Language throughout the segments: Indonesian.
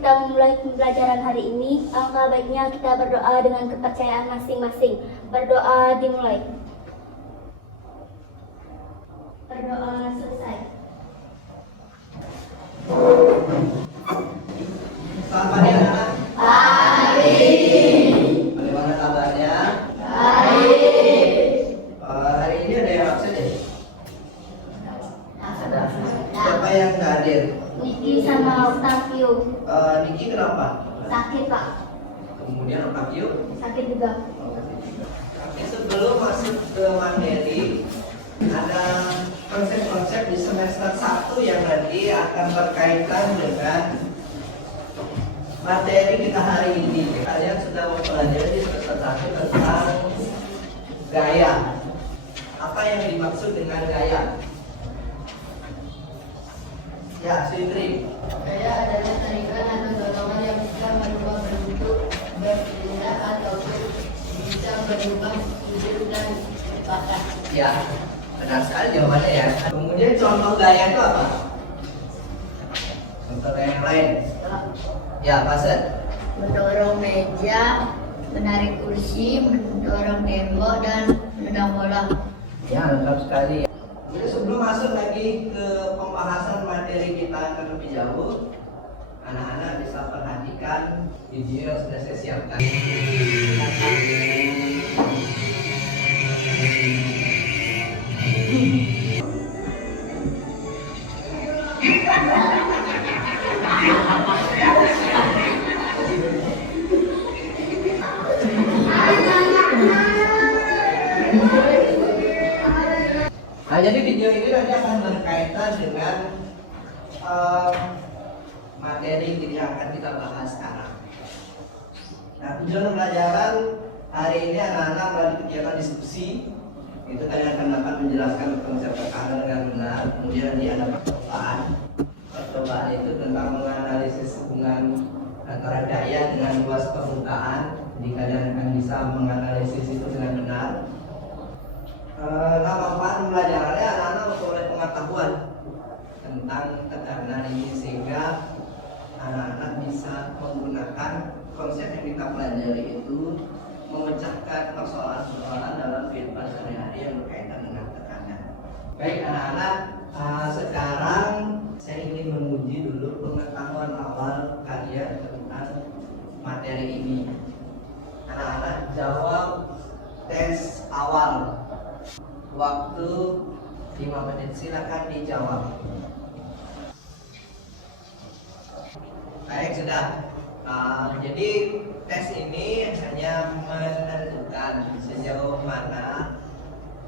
kita memulai pembelajaran hari ini, alangkah baiknya kita berdoa dengan kepercayaan masing-masing. Berdoa dimulai. Berdoa selesai. Selamat pagi anak-anak. Pagi. Bagaimana kabarnya? Baik. Hari ini ada yang absen ya? Ada. Siapa yang nggak hadir? Niki sama Octavio. Niki kenapa? Sakit, Pak. Kemudian Octavio? Sakit juga. Oke, sebelum masuk ke materi, ada konsep-konsep di semester 1 yang nanti akan berkaitan dengan materi kita hari ini. Kalian sudah mempelajari di semester 1 tentang gaya. Apa yang dimaksud dengan gaya? Ya, Sintri. Gaya adalah tarikan atau dorongan yang bisa merubah bentuk, berpindah ataupun bisa berubah sudut dan kecepatan. Ya, benar sekali jawabannya ya. Kemudian contoh gaya itu apa? Contoh gaya yang lain. Ya, Pasen. Mendorong meja, menarik kursi, mendorong tembok, dan menendang bola. Ya, lengkap sekali. Jadi sebelum masuk lagi ke pembahasan materi kita terlebih jauh, anak-anak bisa perhatikan video yang sudah saya siapkan. Nah, jadi video ini nanti akan berkaitan dengan materi yang akan kita bahas sekarang. Nah, tujuan pembelajaran hari ini anak-anak melalui kegiatan diskusi itu kalian akan dapat menjelaskan konsep tekanan dengan benar. Kemudian nanti ada percobaan. Percobaan itu tentang menganalisis hubungan antara gaya dengan luas permukaan. Jadi kalian akan bisa menganalisis itu dengan benar. Manfaat pembelajarannya anak-anak memperoleh pengetahuan tentang tekanan ini sehingga anak-anak bisa menggunakan konsep yang kita pelajari itu memecahkan persoalan-persoalan dalam kehidupan sehari-hari yang berkaitan dengan tekanan. Baik anak-anak, sekarang saya ingin menguji dulu pengetahuan awal kalian tentang materi ini. Anak-anak jawab tes awal. Waktu 5 menit, silakan dijawab. Baik, sudah. Jadi tes ini hanya menentukan sejauh mana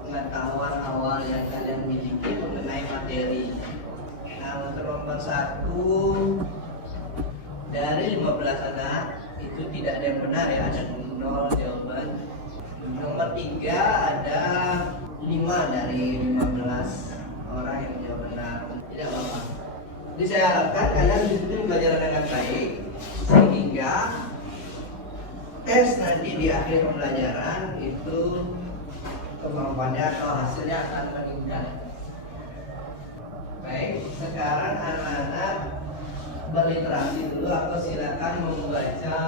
pengetahuan awal yang kalian miliki mengenai materi. Nah, untuk nomor 1 dari 15 anak itu tidak ada yang benar ya, ada 0 jawaban. Nomor 3 ada 5 dari 15 orang yang jawab benar. Tidak apa-apa. Jadi saya harapkan kalian mengikuti pembelajaran dengan baik sehingga tes nanti di akhir pembelajaran itu kemampuannya atau hasilnya akan meningkat. Baik, sekarang anak-anak berliterasi dulu atau silakan membaca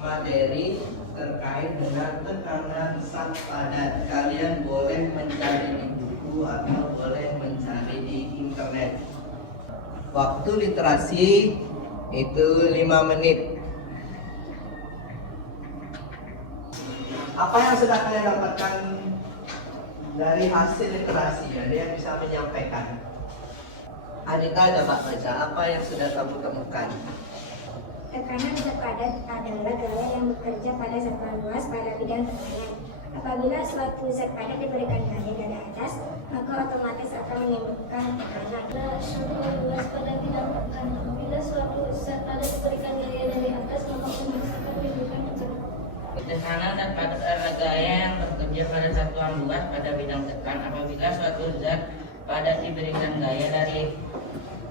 materi terkait dengan tekanan sak padat. Kalian boleh mencari di buku atau boleh mencari di internet. Waktu literasi itu 5 menit. Apa yang sudah kalian dapatkan dari hasil literasi? Ada yang bisa menyampaikan? Adita, coba baca apa yang sudah kamu temukan. Tekanan zat padat adalah gaya yang bekerja pada satuan luas pada bidang tekanan. Apabila suatu zat padat diberikan gaya dari atas, maka otomatis akan menimbulkan tekanan. Satuan luas pada bidang tekanan. Apabila suatu zat padat diberikan gaya dari atas, maka otomatis akan menimbulkan tekanan. Tekanan zat padat adalah gaya yang bekerja pada satuan luas pada bidang tekan. Apabila suatu zat padat diberikan gaya dari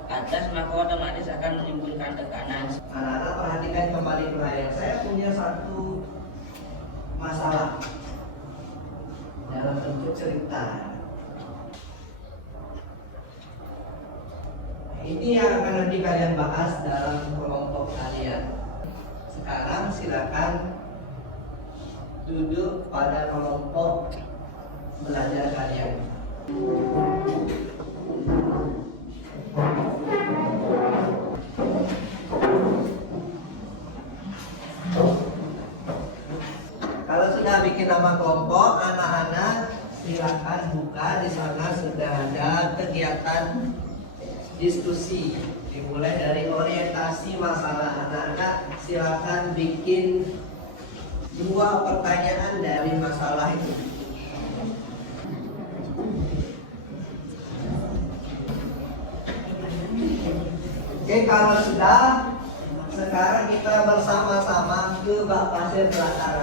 atas, maka otomatis akan menimbulkan tekanan. Anak-anak perhatikan kembali ke layar. Saya punya satu masalah dalam bentuk cerita. ini yang akan nanti kalian bahas dalam kelompok kalian. Sekarang silakan duduk pada kelompok belajar kalian. Kalau sudah bikin nama kelompok, anak-anak silakan buka. Di sana sudah ada kegiatan diskusi. Dimulai dari orientasi masalah. Anak-anak silakan bikin 2 pertanyaan dari masalah itu. Oke, kalau sudah, sekarang kita bersama-sama ke bak pasir belakang.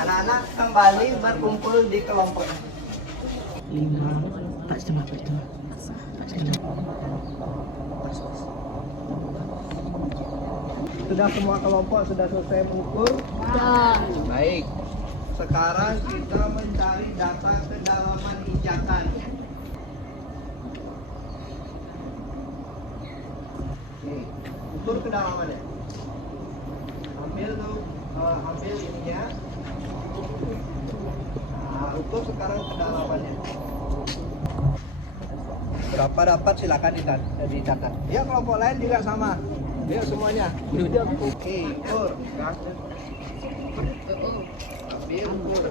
Anak-anak kembali berkumpul di kelompok. 5 tak setengah itu. Tak setengah. Sudah semua kelompok sudah selesai mengukur? Baik. Sekarang kita mencari data kedalaman injakan. Oke, ukur kedalamannya. Ambil tuh, ambil ininya. Nah, ukur sekarang kedalamannya. Berapa dapat silakan dicatat. Ya, kelompok lain juga sama. Yuk semuanya. Oke, ukur. Ambil ukur.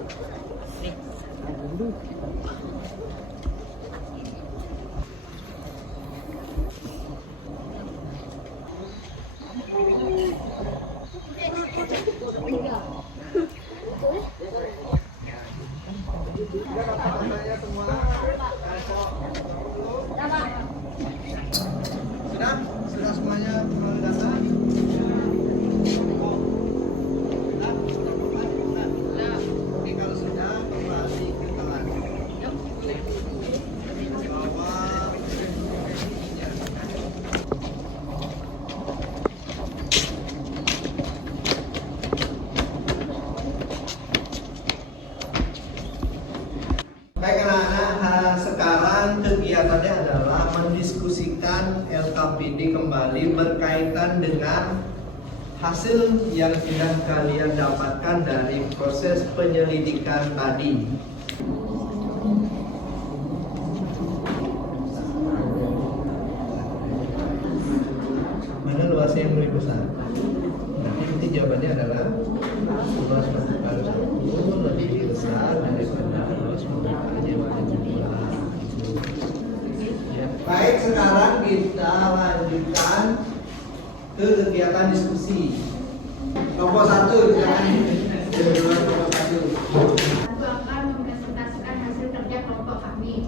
Sudah semuanya mengambil data. Oke, kalau sudah kembali ke kelas. Bawa ininya. Baik anak-anak, sekarang kegiatannya adalah mendiskusikan LKPD kembali berkaitan dengan hasil yang sudah kalian dapatkan dari proses penyelidikan tadi. Mana luasnya yang lebih besar? Nanti jawabannya adalah luas permukaan 1 lebih besar daripada luas permukaan yang kedua. Baik, sekarang kita lanjutkan ke kegiatan diskusi. Kelompok 1, silakan. Kelompok 1. Aku akan mempresentasikan hasil kerja kelompok kami.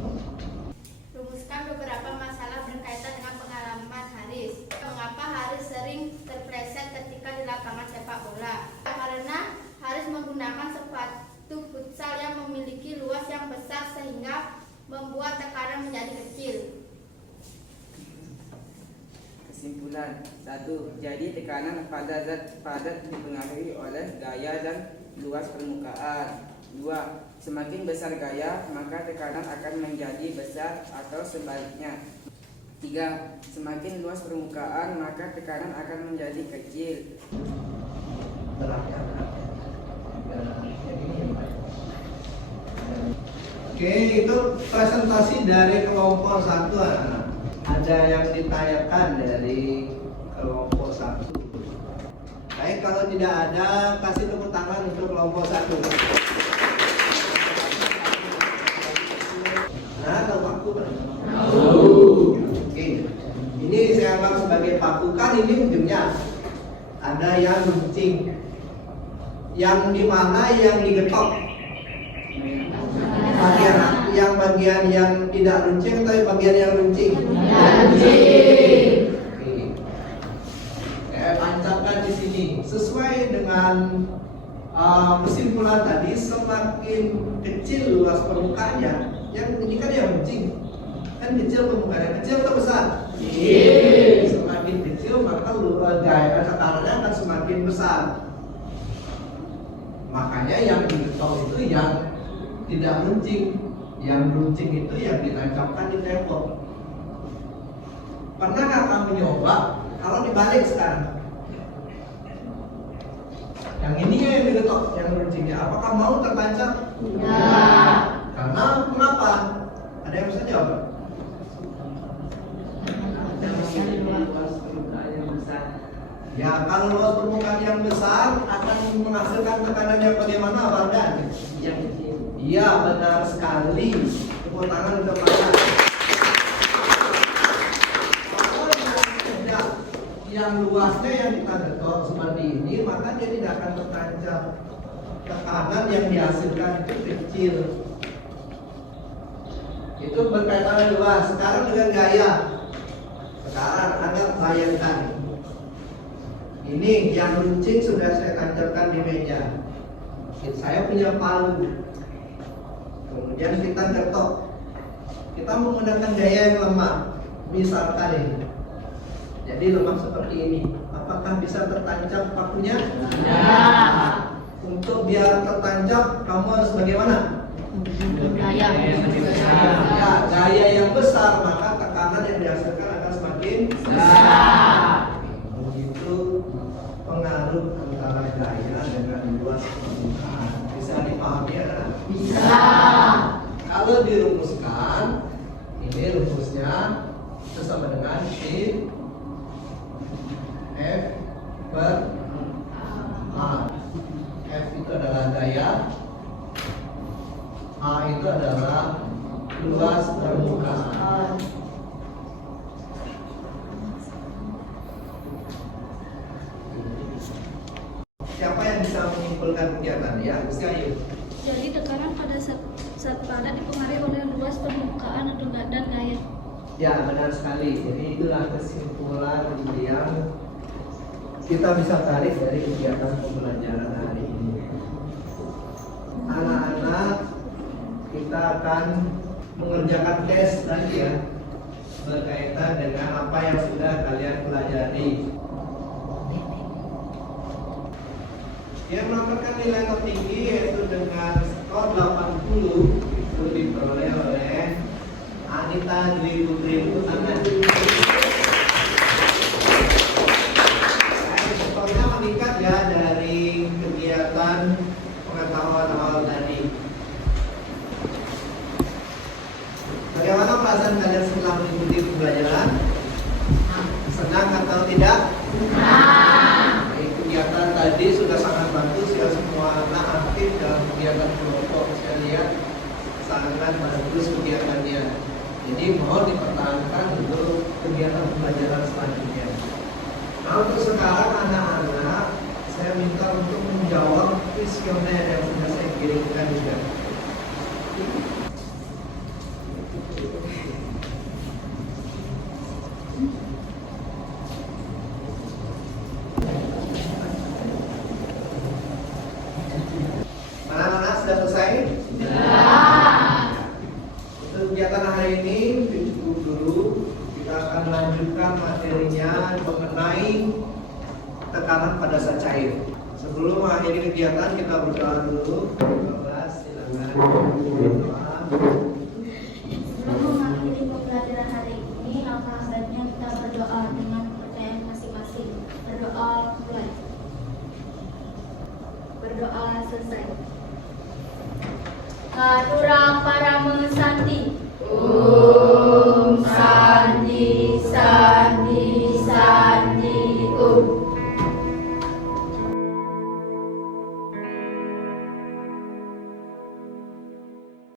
Rumuskan beberapa masalah berkaitan dengan pengalaman Haris. Mengapa Haris sering terpleset ketika di lapangan sepak bola? Karena Haris menggunakan sepatu futsal yang memiliki luas yang besar sehingga membuat tekanan menjadi kecil. Kesimpulan 1. Jadi tekanan pada zat padat dipengaruhi oleh gaya dan luas permukaan. 2. Semakin besar gaya, maka tekanan akan menjadi besar atau sebaliknya. 3. Semakin luas permukaan, maka tekanan akan menjadi kecil. Oke, itu presentasi dari kelompok 1 anak. Ada yang ditanyakan dari kelompok 1. Baik, kalau tidak ada, kasih tepuk tangan untuk kelompok 1. Nah, tahu paku kan? Oke, ini saya anggap sebagai paku. Kan ini ujungnya ada yang runcing, yang di mana yang digetok. Bagian yang tidak runcing atau bagian yang runcing? Oke. Tancapkan di sini. Sesuai dengan kesimpulan tadi, semakin kecil luas permukaannya, yang ini kan yang runcing, kan kecil permukaannya, kecil atau besar? Semakin kecil maka luas gaya tekanannya akan semakin besar. Makanya yang digetok itu yang tidak runcing. Yang runcing itu yang ditancapkan di tembok. Pernah nggak kamu nyoba kalau dibalik sekarang? Yang ininya yang digetok, yang runcingnya. Apakah mau tertancap? Tidak. Karena kenapa? Ada yang bisa jawab? Ya, kalau luas permukaan yang besar akan menghasilkan tekanan yang bagaimana, Bardan? Iya, benar sekali. Tepuk tangan untuk Bardan. Kalau yang luasnya yang kita getok seperti ini, maka dia tidak akan tertancap. Tekanan yang dihasilkan itu kecil. Itu berkaitan luas. Sekarang dengan gaya. Sekarang Anda bayangkan. Ini yang runcing sudah saya tancapkan di meja. Saya punya palu. Kemudian kita getok. Kita menggunakan gaya yang lemah. Misalkan ini. Jadi lemah seperti ini. Apakah bisa tertancap pakunya? Tidak. Untuk biar tertancap, kamu harus bagaimana? Gaya. Ya, gaya yang besar, maka tekanan yang dihasilkan akan semakin Besar. Begitu pengaruh antara gaya dengan luas permukaan. Bisa dipahami ya? Bisa. Kalau dirumuskan, ini rumusnya sama dengan I F per A. F itu adalah gaya, A itu adalah luas permukaan. Siapa yang bisa menyimpulkan kegiatan ya? Ayo. Jadi tekanan pada zat padat dipengaruhi oleh luas permukaan dan gaya. Ya, benar sekali. Jadi itulah kesimpulan yang kita bisa tarik dari kegiatan pembelajaran hari ini. Anak-anak, kita akan mengerjakan tes tadi ya, berkaitan dengan apa yang sudah kalian pelajari. Yang mendapatkan nilai tertinggi yaitu dengan skor 80 itu diperoleh oleh Anita Dwi Putri. Tangan. Skornya meningkat ya dari kegiatan pengetahuan awal tadi. Bagaimana perasaan kalian setelah mengikuti pembelajaran? Senang atau tidak? Kegiatan tadi sudah sangat bagus ya, semua anak aktif dalam kegiatan kelompok. Saya lihat sangat bagus kegiatannya. Jadi mohon dipertahankan untuk kegiatan pembelajaran selanjutnya. Nah, untuk sekarang anak-anak saya minta untuk menjawab kuesioner yang sudah saya kirimkan juga. Anak-anak sudah selesai? Untuk kegiatan hari ini cukup dulu. Kita akan lanjutkan materinya mengenai tekanan pada zat cair. Sebelum mengakhiri kegiatan kita berdoa dulu. Silakan berdoa. Sebelum mengakhiri pembelajaran hari ini, alangkah baiknya kita berdoa dengan kepercayaan masing-masing. Berdoa mulai. Berdoa selesai. Katurang para